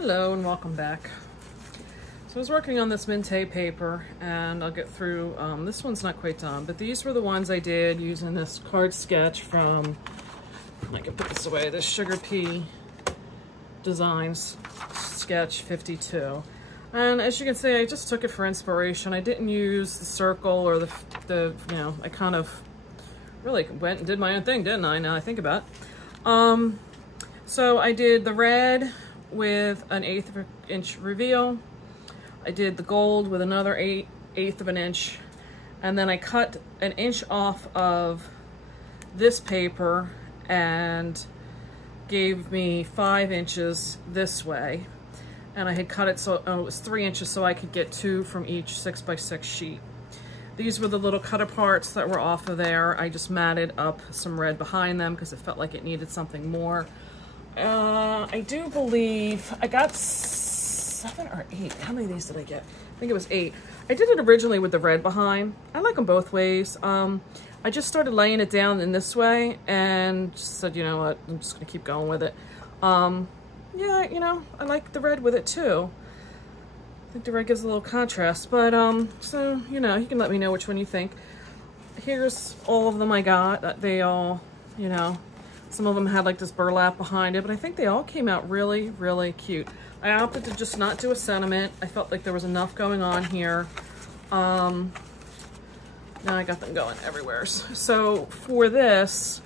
Hello and welcome back. So I was working on this Mintay paper and I'll get through, this one's not quite done, but these were the ones I did using this card sketch from, I can put this away, this Sugar Pea Designs sketch 52. And as you can see, I just took it for inspiration. I didn't use the circle or the I kind of really went and did my own thing, didn't I, now I think about it. So I did the red with an 1/8 of an inch reveal. I did the gold with another 1/8 of an inch. And then I cut an inch off of this paper and gave me 5 inches this way. And I had cut it so it was 3 inches so I could get 2 from each 6x6 sheet. These were the little cut aparts that were off of there. I just matted up some red behind them because it felt like it needed something more. I do believe I got 7 or 8. How many of these did I get? I think it was 8. I did it originally with the red behind. I like them both ways. I just started laying it down in this way and just said, you know what, I'm just gonna keep going with it. Yeah, you know, I like the red with it too. I think the red gives a little contrast, but so, you know, you can let me know which one you think. Here's all of them I got. They all, you know, some of them had like this burlap behind it, but I think they all came out really, really cute. I opted to just not do a sentiment. I felt like there was enough going on here. Now I got them going everywhere. So for this,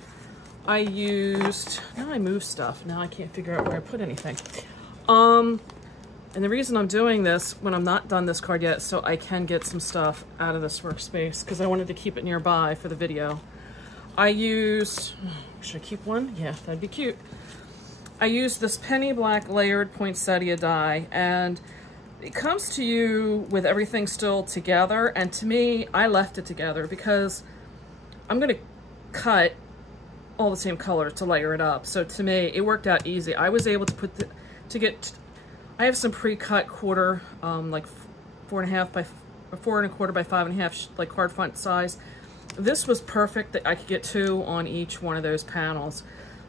I used, now I move stuff. Now I can't figure out where I put anything. And the reason I'm doing this when I'm not done this card yet, so I can get some stuff out of this workspace because I wanted to keep it nearby for the video. I used, should I keep one? Yeah, that'd be cute. I used this penny black layered poinsettia die, and it comes to you with everything still together, and to me, I left it together because I'm gonna cut all the same color to layer it up. So to me, it worked out easy. I was able to put I have some pre-cut quarter, like 4.5 by 4.25 by 5.5, like card front size. This was perfect that I could get 2 on each one of those panels.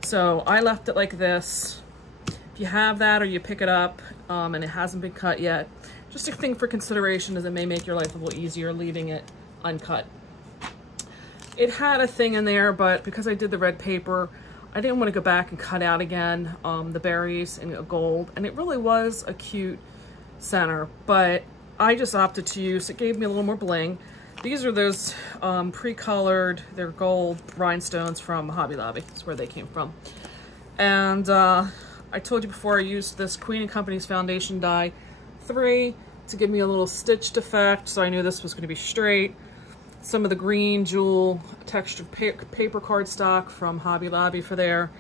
So I left it like this. If you have that or you pick it up and it hasn't been cut yet, just a thing for consideration is it may make your life a little easier leaving it uncut. It had a thing in there, but because I did the red paper, I didn't want to go back and cut out again the berries in gold, and it really was a cute center, but I just opted to use, it gave me a little more bling. These are those pre-colored, they're gold rhinestones from Hobby Lobby. That's where they came from. And I told you before I used this Queen & Company's Foundation Die 3 to give me a little stitched effect, so I knew this was going to be straight. Some of the green jewel textured paper cardstock from Hobby Lobby for there.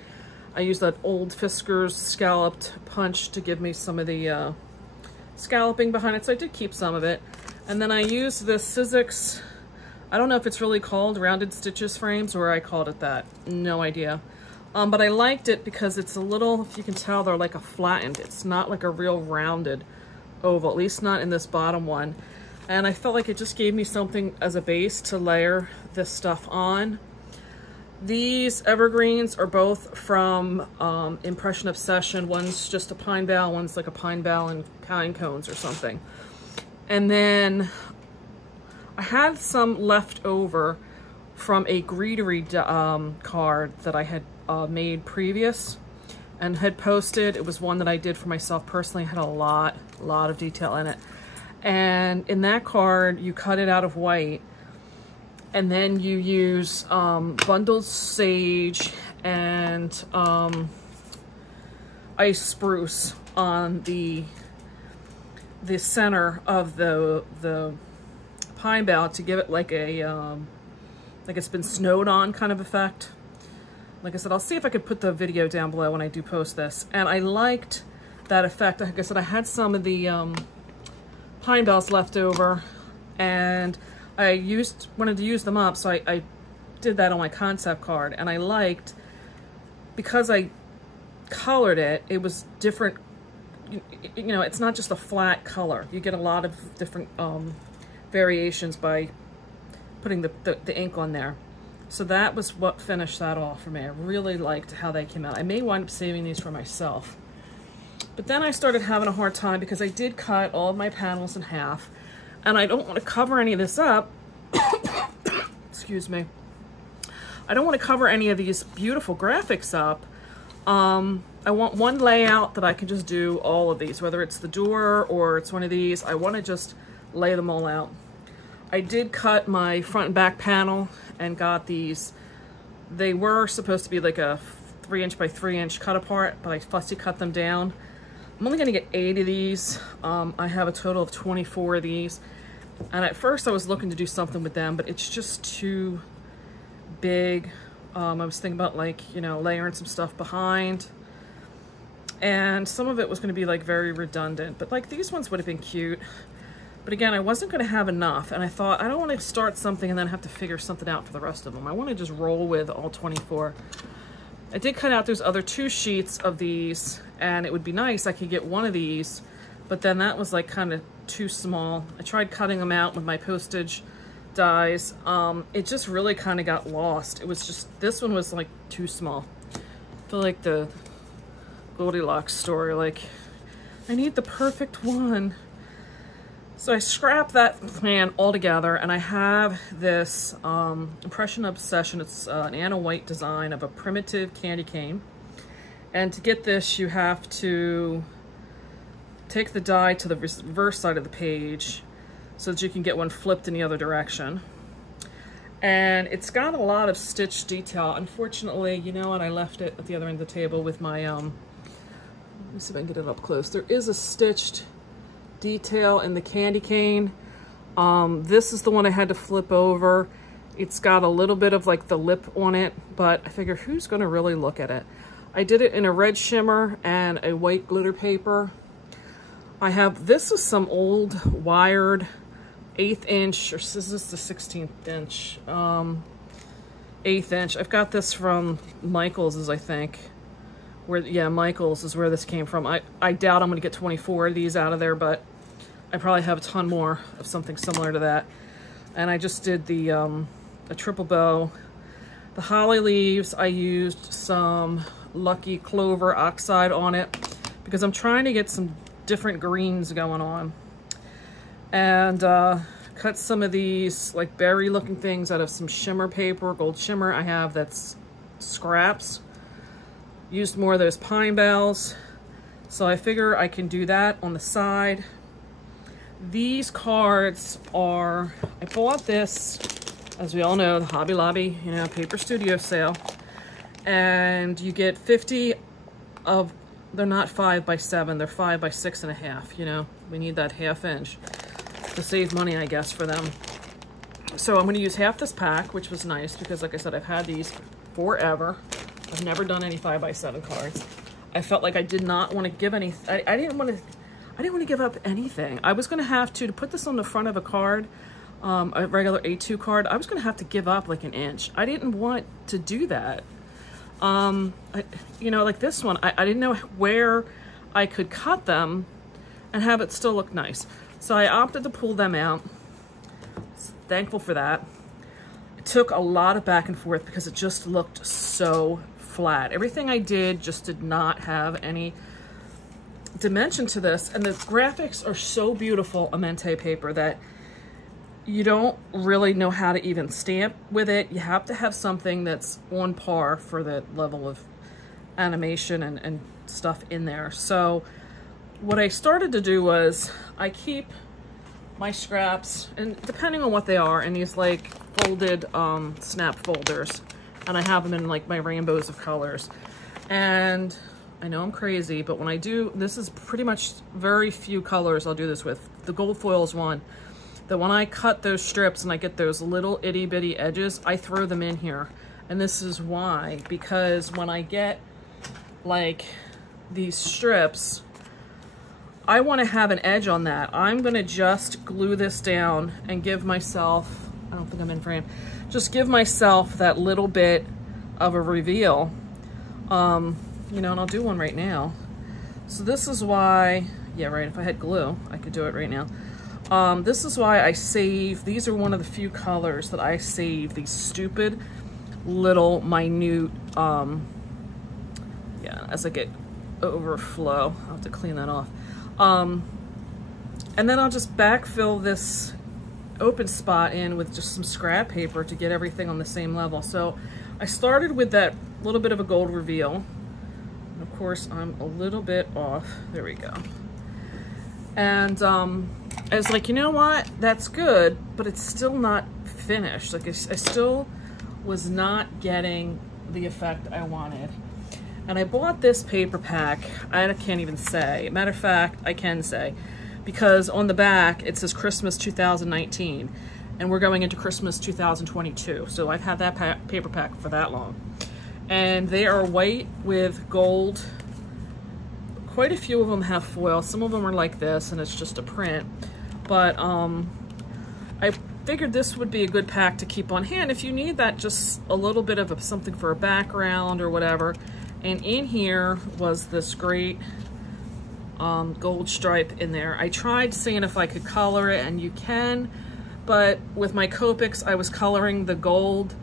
I used that old Fisker's scalloped punch to give me some of the scalloping behind it, so I did keep some of it. And then I used this Sizzix, I don't know if it's really called Rounded Stitches Frames or I called it that, no idea. But I liked it because it's a little, if you can tell, they're like a flattened. It's not like a real rounded oval, at least not in this bottom one. And I felt like it just gave me something as a base to layer this stuff on. These evergreens are both from Impression Obsession. One's just a pine bough, one's like a pine bough and pine cones or something. And then I had some left over from a greetery card that I had made previous and had posted. It was one that I did for myself personally. It had a lot of detail in it. And in that card, you cut it out of white, and then you use bundled sage and ice spruce on the center of the pine bough to give it like a like it's been snowed on kind of effect. Like I said, I'll see if I could put the video down below when I do post this. And I liked that effect. Like I said, I had some of the pine boughs left over, and I wanted to use them up, so I did that on my concept card. And I liked, because I colored it, it was different. You know, it's not just a flat color. You get a lot of different variations by putting the ink on there. So that was what finished that off for me. I really liked how they came out. I may wind up saving these for myself. But then I started having a hard time because I did cut all of my panels in half, and I don't want to cover any of this up. Excuse me. I don't want to cover any of these beautiful graphics up. I want one layout that I can just do all of these, whether it's the door or it's one of these. I want to just lay them all out. I did cut my front and back panel and got these. They were supposed to be like a 3" by 3" cut apart, but I fussy cut them down. I'm only going to get 8 of these. I have a total of 24 of these. And at first I was looking to do something with them, but it's just too big. I was thinking about, like, you know, layering some stuff behind. And some of it was going to be like very redundant, but like these ones would have been cute. But again, I wasn't going to have enough, and I thought I don't want to start something and then have to figure something out for the rest of them. I want to just roll with all 24. I did cut out those other 2 sheets of these, and it would be nice I could get one of these, but then that was like kind of too small. I tried cutting them out with my postage dies. It just really kind of got lost. It was just, this one was like too small. I feel like the Goldilocks story, like I need the perfect one. So I scrapped that plan altogether, and I have this Impression Obsession. It's an Anna White design of a primitive candy cane. And to get this, you have to take the die to the reverse side of the page so that you can get one flipped in the other direction. And it's got a lot of stitch detail. Unfortunately, you know what, I left it at the other end of the table with my, let me see if I can get it up close. There is a stitched detail in the candy cane. This is the one I had to flip over. It's got a little bit of like the lip on it, but I figure who's going to really look at it? I did it in a red shimmer and a white glitter paper. I have, this is some old wired 1/8 inch, or this is the 16th inch, 1/8 inch. I've got this from Michael's, I think. Where, yeah, Michael's is where this came from. I doubt I'm going to get 24 of these out of there, but I probably have a ton more of something similar to that. And I just did the a triple bow. The holly leaves, I used some Lucky Clover oxide on it because I'm trying to get some different greens going on. And cut some of these like berry looking things out of some shimmer paper, gold shimmer I have that's scraps. Used more of those pine boughs, so I figure I can do that on the side. These cards are, I bought this, as we all know, the Hobby Lobby, you know, paper studio sale, and you get 50 of, they're not 5 by 7, they're 5 by 6.5, you know, we need that 1/2 inch to save money, I guess, for them. So I'm going to use half this pack, which was nice because, like I said, I've had these forever. I've never done any 5 by 7 cards. I felt like I did not want to give any. I didn't want to give up anything. I was going to have to put this on the front of a card, a regular A2 card. I was going to have to give up like 1 inch. I didn't want to do that. You know, like this one, I didn't know where I could cut them and have it still look nice. So I opted to pull them out. Thankful for that. It took a lot of back and forth because it just looked so flat. Everything I did just did not have any dimension to this, and the graphics are so beautiful on Mintay paper that you don't really know how to even stamp with it. You have to have something that's on par for the level of animation and stuff in there. So what I started to do was I keep my scraps, and depending on what they are, in these like folded snap folders, and I have them in like my rainbows of colors. And I know I'm crazy, but when I do, this is pretty much very few colors I'll do this with. The gold foil is one. That when I cut those strips and I get those little itty bitty edges, I throw them in here. And this is why, because when I get like these strips, I want to have an edge on that. I'm going to just glue this down and give myself, I don't think I'm in frame, just give myself that little bit of a reveal. You know, and I'll do one right now. So this is why, yeah, right, if I had glue, I could do it right now. This is why I save, these are one of the few colors that I save, these stupid little minute, yeah, as I get overflow. I'll have to clean that off. And then I'll just backfill this open spot in with just some scrap paper to get everything on the same level. So I started with that little bit of a gold reveal. And of course, I'm a little bit off. There we go. And I was like, you know what? That's good, but it's still not finished. Like I still was not getting the effect I wanted. And I bought this paper pack. I can't even say. Matter of fact, I can say, because on the back it says Christmas 2019, and we're going into Christmas 2022. So I've had that paper pack for that long. And they are white with gold. Quite a few of them have foil. Some of them are like this, and it's just a print. But I figured this would be a good pack to keep on hand if you need that, just a little bit of something for a background or whatever. And in here was this great gold stripe in there. I tried seeing if I could color it, and you can, but with my Copics, I was coloring the gold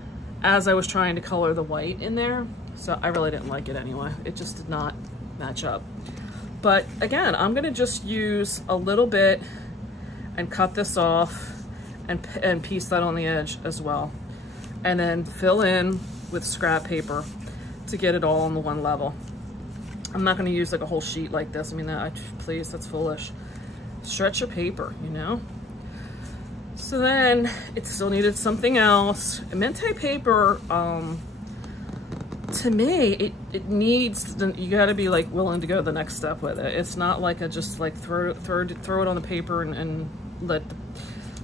as I was trying to color the white in there. So I really didn't like it anyway. It just did not match up. But again, I'm gonna just use a little bit and cut this off and piece that on the edge as well. And then fill in with scrap paper to get it all on the one level. I'm not gonna use like a whole sheet like this. I mean, please, that's foolish. Stretch your paper, you know? So then it still needed something else. Mintay paper, to me, it needs, you gotta be like willing to go the next step with it. It's not like a just like throw it on the paper and let the,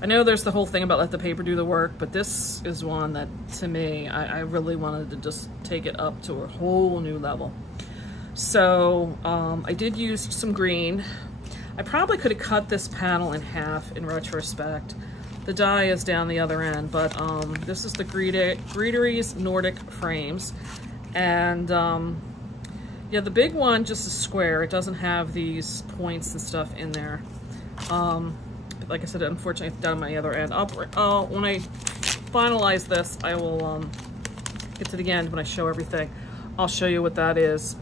I know there's the whole thing about let the paper do the work, but this is one that, to me, I really wanted to just take it up to a whole new level. So I did use some green. I probably could have cut this panel in half in retrospect. The die is down the other end, but this is the Greeteries Nordic frames. And yeah, the big one just is square. It doesn't have these points and stuff in there. Like I said, unfortunately, it's down on my other end. When I finalize this, I will get to the end when I show everything. I'll show you what that is.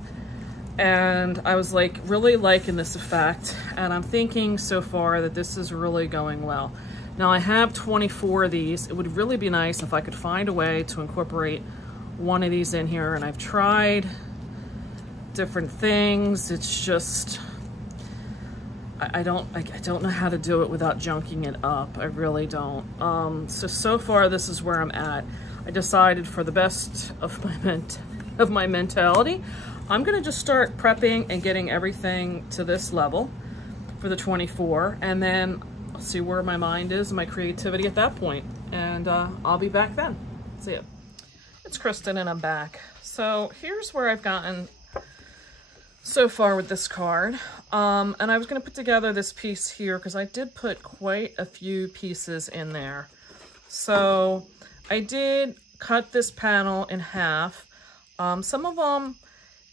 And I was like really liking this effect, and I'm thinking so far that this is really going well. Now I have 24 of these. It would really be nice if I could find a way to incorporate one of these in here, and I've tried different things. It's just, I don't know how to do it without junking it up. I really don't. So far this is where I'm at. I decided for the best of my mentality, I'm gonna just start prepping and getting everything to this level for the 24, and then I'll see where my mind is and my creativity at that point. And I'll be back then. See ya. It's Kristen and I'm back. So here's where I've gotten so far with this card. And I was gonna put together this piece here because I did put quite a few pieces in there. So I did cut this panel in half. Some of them,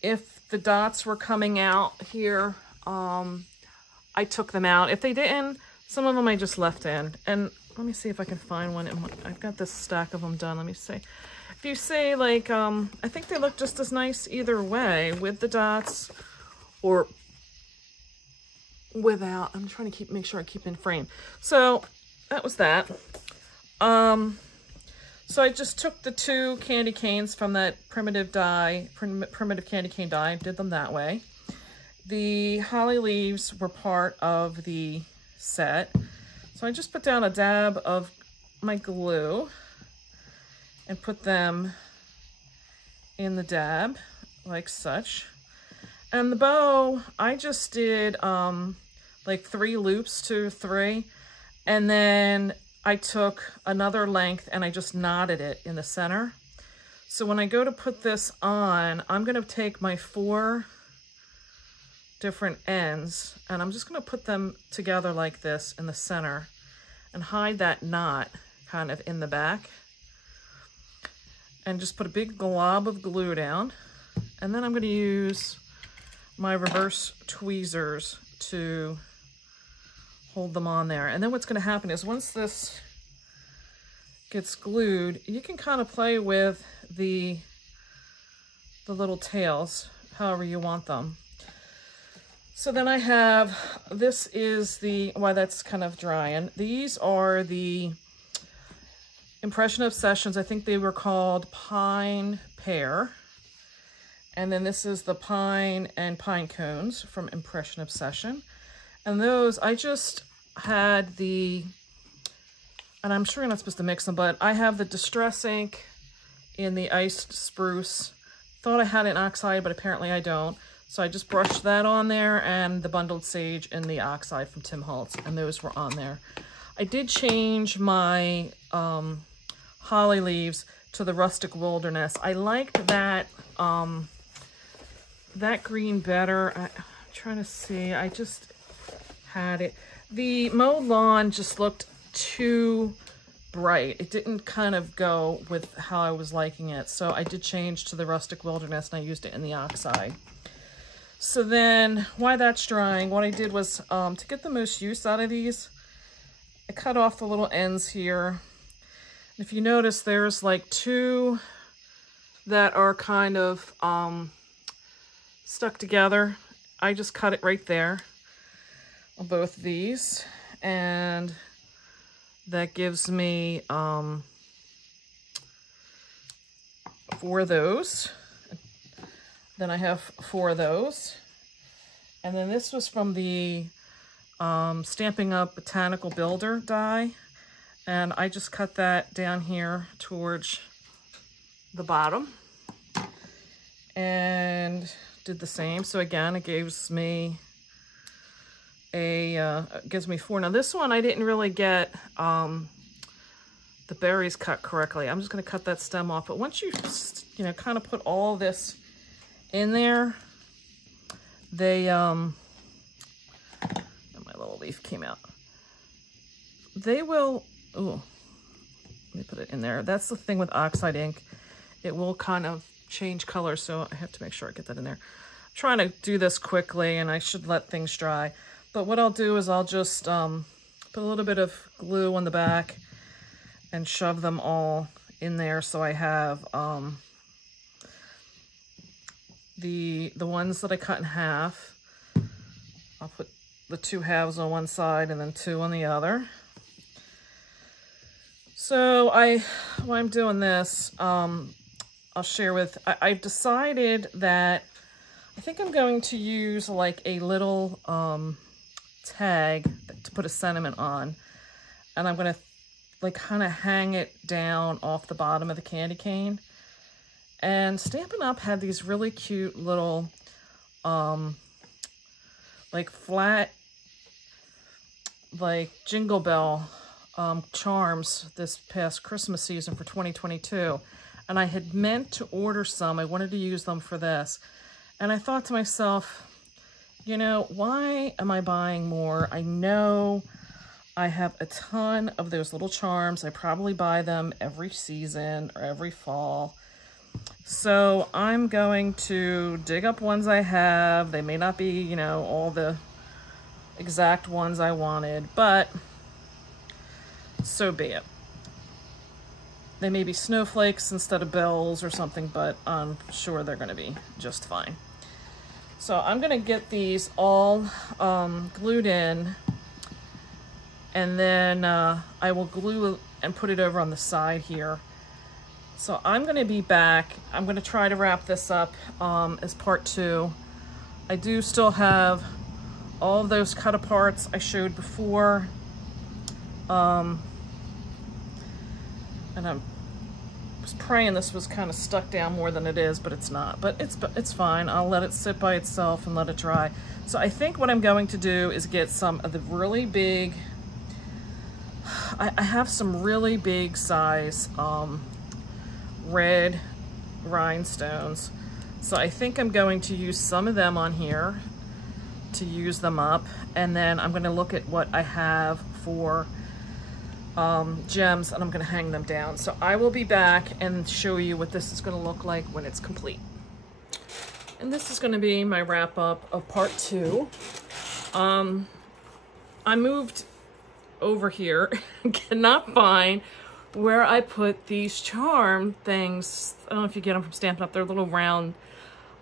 if the dots were coming out here, I took them out. If they didn't, some of them I just left in. And let me see if I can find one. I've got this stack of them done. Let me see. If you see, like, I think they look just as nice either way, with the dots or without. I'm trying to make sure I keep in frame. So that was that. So I just took the two candy canes from that primitive candy cane die, did them that way. The holly leaves were part of the set. So I just put down a dab of my glue and put them in the dab like such. And the bow, I just did like 3 loops, 2, 3, and then I took another length and I just knotted it in the center. So when I go to put this on, I'm gonna take my 4 different ends and I'm just gonna put them together like this in the center and hide that knot kind of in the back. And just put a big glob of glue down. And then I'm gonna use my reverse tweezers to hold them on there. And then what's gonna happen is once this gets glued, you can kind of play with the little tails however you want them. So then I have, this is the, why that's kind of drying. These are the Impression Obsessions. I think they were called Pine Pear. And then this is the Pine and Pine Cones from Impression Obsession. And those, I just had the, and I'm sure you're not supposed to mix them, but I have the Distress ink in the Iced Spruce. Thought I had an oxide, but apparently I don't. So I just brushed that on there, and the Bundled Sage in the oxide from Tim Holtz, and those were on there. I did change my holly leaves to the Rustic Wilderness. I liked that that green better. I'm trying to see, I just had it. The mowed lawn just looked too bright. It didn't kind of go with how I was liking it. So I did change to the Rustic Wilderness, and I used it in the oxide. So then, while that's drying, what I did was, to get the most use out of these, I cut off the little ends here. If you notice, there's like two that are kind of stuck together. I just cut it right there on both of these, and that gives me 4 of those. Then I have 4 of those. And then this was from the Stampin' Up! Botanical Builder die. And I just cut that down here towards the bottom. And did the same. So again, it gives me gives me 4. Now this one, I didn't really get the berries cut correctly. I'm just going to cut that stem off. But once you kind of put all this in there, they my little leaf came out. They will, ooh, let me put it in there. That's the thing with oxide ink. It will kind of change color, so I have to make sure I get that in there. I'm trying to do this quickly, and I should let things dry. But what I'll do is I'll just put a little bit of glue on the back and shove them all in there, so I have the ones that I cut in half. I'll put the 2 halves on one side and then 2 on the other. So while I'm doing this, I'll share with, I've decided that I think I'm going to use like a little tag to put a sentiment on, and I'm going to like kind of hang it down off the bottom of the candy cane. And Stampin' Up! Had these really cute little, like flat, like Jingle Bell charms this past Christmas season for 2022. And I had meant to order some. I wanted to use them for this. And I thought to myself, you know, why am I buying more? I know I have a ton of those little charms. I probably buy them every season or every fall. So I'm going to dig up ones I have. They may not be, you know, all the exact ones I wanted, but so be it. They may be snowflakes instead of bells or something, but I'm sure they're going to be just fine. So I'm going to get these all glued in, and then I will glue and put it over on the side here. So I'm going to be back. I'm going to try to wrap this up as part 2. I do still have all of those cut aparts I showed before. And I was praying this was kind of stuck down more than it is, but it's not. But it's fine. I'll let it sit by itself and let it dry. So I think what I'm going to do is get some of the really big, I have some really big size red rhinestones. So I think I'm going to use some of them on here to use them up. And then I'm going to look at what I have for gems, and I'm going to hang them down. So I will be back and show you what this is going to look like when it's complete. And this is going to be my wrap up of part 2. I moved over here and cannot find where I put these charm things. I don't know if you get them from Stampin' Up. They're little round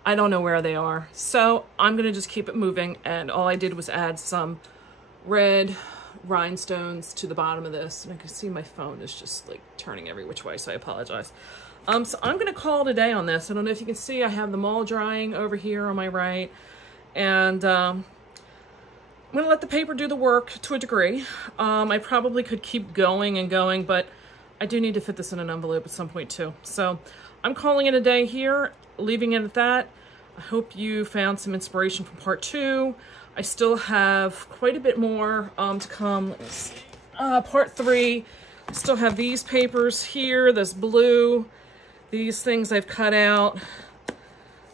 I don't know where they are. So I'm gonna just keep it moving, and all I did was add some red rhinestones to the bottom of this. And I can see my phone is just like turning every which way, so I apologize. So I'm gonna call it a day on this. I don't know if you can see, I have them all drying over here on my right. And I'm gonna let the paper do the work to a degree. I probably could keep going and going, but I do need to fit this in an envelope at some point too. So I'm calling it a day here, leaving it at that. I hope you found some inspiration from part 2. I still have quite a bit more to come. Part 3, I still have these papers here, this blue, these things I've cut out,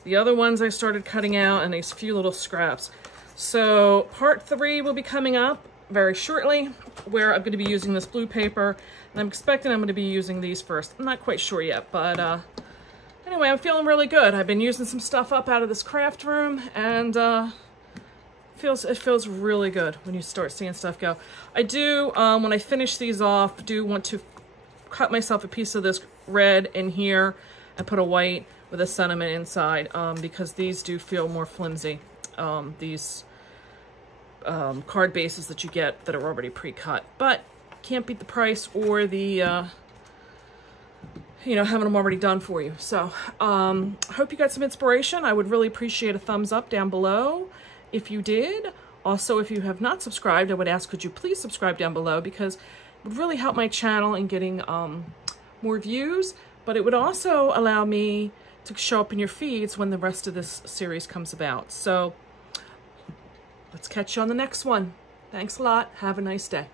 the other ones I started cutting out, and these few little scraps. So part 3 will be coming up very shortly, where I'm going to be using this blue paper, and I'm expecting I'm going to be using these first. I'm not quite sure yet, but anyway, I'm feeling really good. I've been using some stuff up out of this craft room, and it feels really good when you start seeing stuff go. I do, when I finish these off, do want to cut myself a piece of this red in here and put a white with a sentiment inside, because these do feel more flimsy. These card bases that you get that are already pre-cut, but can't beat the price or the you know, having them already done for you. So I hope you got some inspiration. I would really appreciate a thumbs up down below if you did. Also, if you have not subscribed, I would ask, could you please subscribe down below, because it would really help my channel in getting more views, but it would also allow me to show up in your feeds when the rest of this series comes about. So let's catch you on the next one. Thanks a lot. Have a nice day.